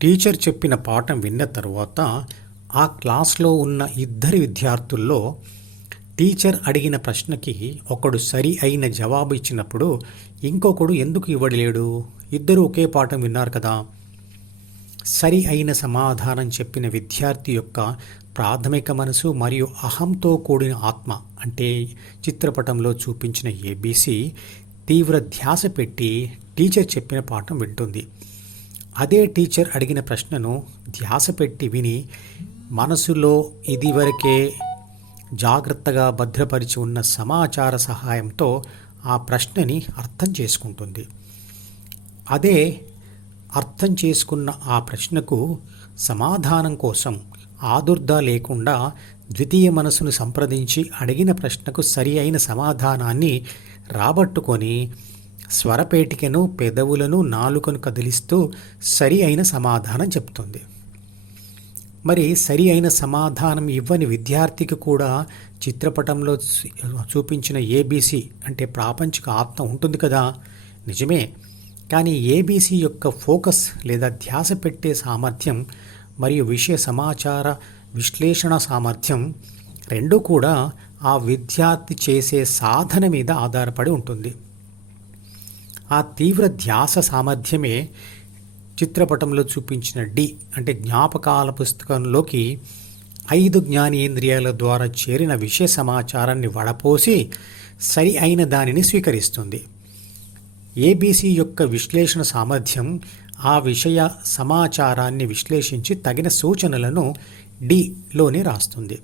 Teacher చెప్పిన పాఠం విన్న తరువాత ఆ క్లాస్లో ఉన్న ఇద్దరి విద్యార్థుల్లో టీచర్ అడిగిన ప్రశ్నకి ఒకడు సరి అయిన జవాబు ఇచ్చినప్పుడు ఇంకొకడు ఎందుకు ఇవ్వలేడు? ఇద్దరు ఒకే పాఠం విన్నారు కదా. సరి అయిన సమాధానం చెప్పిన విద్యార్థి యొక్క ప్రాథమిక మనసు మరియు అహంతో కూడిన ఆత్మ అంటే చిత్రపటంలో చూపించిన ఏబీసీ తీవ్ర ధ్యాస పెట్టి టీచర్ చెప్పిన పాఠం వింటుంది. అదే టీచర్ అడిగిన ప్రశ్నను ధ్యాస పెట్టి విని మనసులో ఇదివరకే జాగ్రత్తగా భద్రపరిచి ఉన్న సమాచార సహాయంతో ఆ ప్రశ్నని అర్థం చేసుకుంటుంది. అదే అర్థం చేసుకున్న ఆ ప్రశ్నకు సమాధానం కోసం ఆదుర్ద లేకుండా ద్వితీయ మనసును సంప్రదించి అడిగిన ప్రశ్నకు సరి అయిన సమాధానాన్ని రాబట్టుకొని స్వరపేటికను పెదవులను నాలుకను కదిలిస్తూ సరి అయిన సమాధానం చెప్తుంది. మరి సరి అయిన సమాధానం ఇవ్వని విద్యార్థికి కూడా చిత్రపటంలో చూపించిన ఏబీసీ అంటే ప్రాపంచిక ఆత్మ ఉంటుంది కదా? నిజమే. కానీ ఏబీసీ యొక్క ఫోకస్ లేదా ధ్యాస పెట్టే సామర్థ్యం మరియు విషయ సమాచార విశ్లేషణ సామర్థ్యం రెండూ కూడా ఆ విద్యార్థి చేసే సాధన మీద ఆధారపడి ఉంటుంది. ఆ తీవ్ర ధ్యాస సామర్థ్యమే చిత్రపటంలో చూపించిన డి అంటే జ్ఞాపకాల పుస్తకంలోకి ఐదు జ్ఞానేంద్రియాల ద్వారా చేరిన విషయ సమాచారాన్ని వడపోసి సరి అయిన దానిని స్వీకరిస్తుంది. ఏబీసీ యొక్క విశ్లేషణ సామర్థ్యం ఆ విషయ సమాచారాన్ని విశ్లేషించి తగిన సూచనలను డిలోనే రాస్తుంది.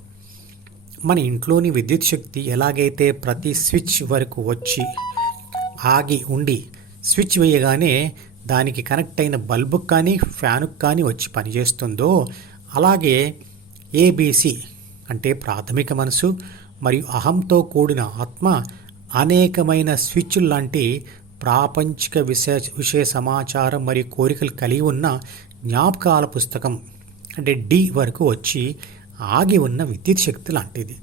మన ఇంట్లోని విద్యుత్ శక్తి ఎలాగైతే ప్రతి స్విచ్ వరకు వచ్చి ఆగి ఉండి స్విచ్ వేయగానే దానికి కనెక్ట్ అయిన బల్బుకు కానీ ఫ్యానుకు కానీ వచ్చి పనిచేస్తుందో అలాగే ఏబీసీ అంటే ప్రాథమిక మనసు మరియు అహంతో కూడిన ఆత్మ అనేకమైన స్విచ్ లాంటి ప్రాపంచిక విషయ విషయ సమాచారం మరియు కోరికలు కలిగి ఉన్న జ్ఞాపకాల పుస్తకం అంటే డి వరకు వచ్చి ఆగి ఉన్న విద్యుత్ శక్తి లాంటిది.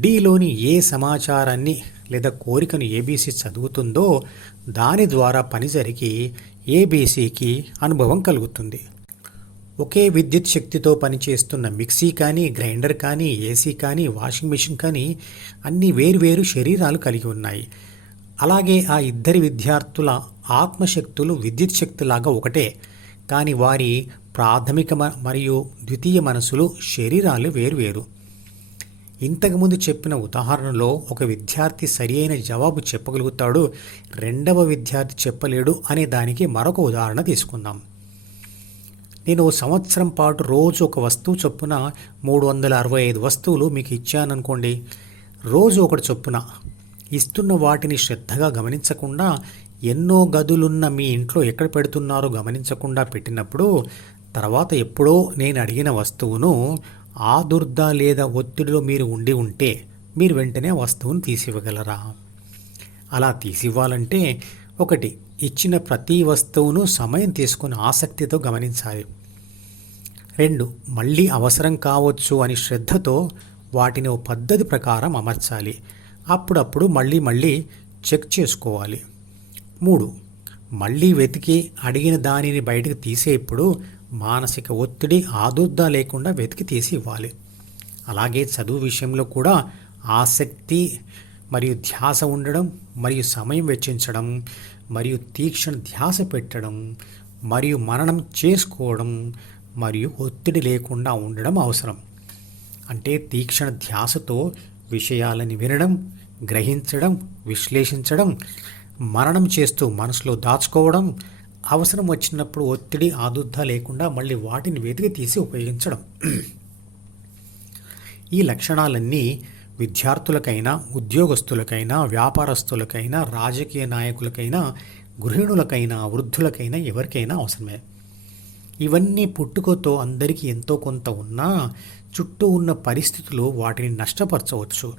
డిలోని ఏ సమాచారాన్ని లేదా కోరికను ఏబీసీ చదువుతుందో దాని ద్వారా పని జరిగి ఏబీసీకి అనుభవం కలుగుతుంది. ఒకే విద్యుత్ శక్తితో పనిచేస్తున్న మిక్సీ కానీ గ్రైండర్ కానీ ఏసీ కానీ వాషింగ్ మిషన్ కానీ అన్ని వేరువేరు శరీరాలు కలిగి ఉన్నాయి. అలాగే ఆ ఇద్దరి విద్యార్థుల ఆత్మశక్తులు విద్యుత్ శక్తిలాగా ఒకటే. కానీ వారి ప్రాథమిక మరియు ద్వితీయ మనసులు శరీరాలు వేరువేరు. ఇంతకుముందు చెప్పిన ఉదాహరణలో ఒక విద్యార్థి సరి అయిన జవాబు చెప్పగలుగుతాడు రెండవ విద్యార్థి చెప్పలేడు అనే దానికి మరొక ఉదాహరణ తీసుకుందాం. నేను సంవత్సరం పాటు రోజు ఒక వస్తువు చొప్పున మూడు వందల అరవై ఐదు వస్తువులు మీకు ఇచ్చాననుకోండి. రోజు ఒకటి చొప్పున ఇస్తున్న వాటిని శ్రద్ధగా గమనించకుండా ఎన్నో గదులున్న మీ ఇంట్లో ఎక్కడ పెడుతున్నారో గమనించకుండా పెట్టినప్పుడు తర్వాత ఎప్పుడో నేను అడిగిన వస్తువును ఆదుర్ద లేదా ఒత్తిడిలో మీరు ఉండి ఉంటే మీరు వెంటనే వస్తువును తీసివ్వగలరా? అలా తీసివ్వాలంటే ఒకటి ఇచ్చిన ప్రతి వస్తువును సమయం తీసుకుని ఆసక్తితో గమనించాలి. రెండు మళ్ళీ అవసరం కావచ్చు అని శ్రద్ధతో వాటిని ఓ పద్ధతి ప్రకారం అమర్చాలి. అప్పుడప్పుడు మళ్ళీ మళ్ళీ చెక్ చేసుకోవాలి. మూడు మళ్ళీ వెతికి అడిగిన దానిని బయటకు తీసేప్పుడు మానసిక ఒత్తిడి ఆదుర్దా లేకుండా వెతికి తీసి ఇవ్వాలి. అలాగే చదువు విషయంలో కూడా ఆసక్తి మరియు ధ్యాస ఉండడం మరియు సమయం వెచ్చించడం మరియు తీక్షణ ధ్యాస పెట్టడం మరియు మననం చేసుకోవడం మరియు ఒత్తిడి లేకుండా ఉండడం అవసరం. అంటే తీక్షణ ధ్యాసతో విషయాలని వినడం గ్రహించడం విశ్లేషించడం మరణం చేస్తూ మనసులో దాచుకోవడం అవసరం వచ్చినప్పుడు ఒత్తిడి ఆదుద్ధ లేకుండా మళ్ళీ వాటిని వెతికి తీసి ఉపయోగించడం. ఈ లక్షణాలన్నీ విద్యార్థులకైనా ఉద్యోగస్తులకైనా వ్యాపారస్తులకైనా రాజకీయ నాయకులకైనా గృహిణులకైనా వృద్ధులకైనా ఎవరికైనా అవసరమే. ఇవన్నీ పుట్టుకతో అందరికీ ఎంతో కొంత ఉన్నా చుట్టూ ఉన్న పరిస్థితులు వాటిని నష్టపరచవచ్చు.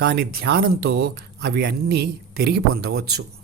కానీ ధ్యానంతో అవి అన్నీ తిరిగి పొందవచ్చు.